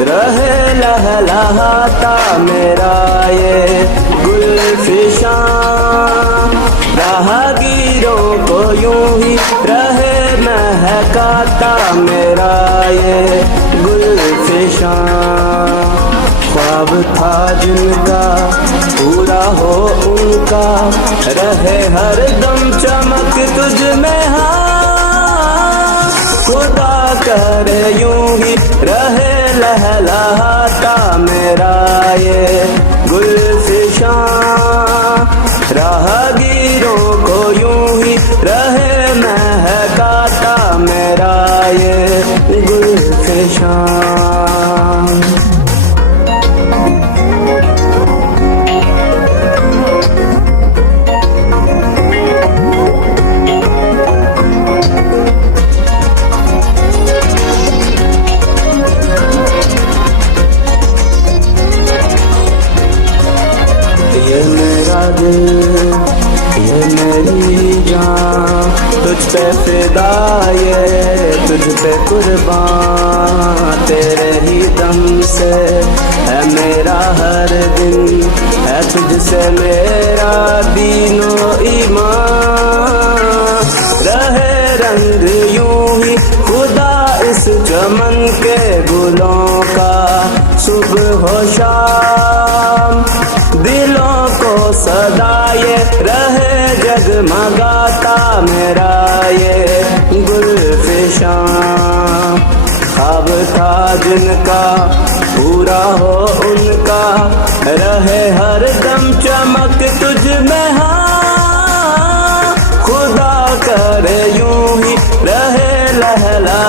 रहे लहलहाता मेरा ये गुलफिशां। राहगीरों को यूं ही रहे महकाता मेरा ये गुलफिशां। ख्वाब था जिनका पूरा हो उनका, रहे हर दम चमक तुझ में हाँ। खुदा करे यूं ही रहे लहलहाता मेरा ये गुलफिशां। राहगीरों को यूं ही रहे महकाता मेरा ये गुलफिशां। ये मेरा दिल, ये मेरी जान, तुझ पे फिदा ये तुझ पे कुर्बान। तेरे ही दम से है मेरा हर दिन, है तुझसे मेरा दीनो ईमान। रहे रंग यूं ही खुदा इस चमन के गुलों का, सुबह हो शाम दिलों को सदा ये रहे जगमगाता मेरा ये गुलफिशां। ख्वाब था जिनका पूरा हो उनका, रहे हर दम चमक तुझ में हाँ। खुदा करे यूं ही रहे लहला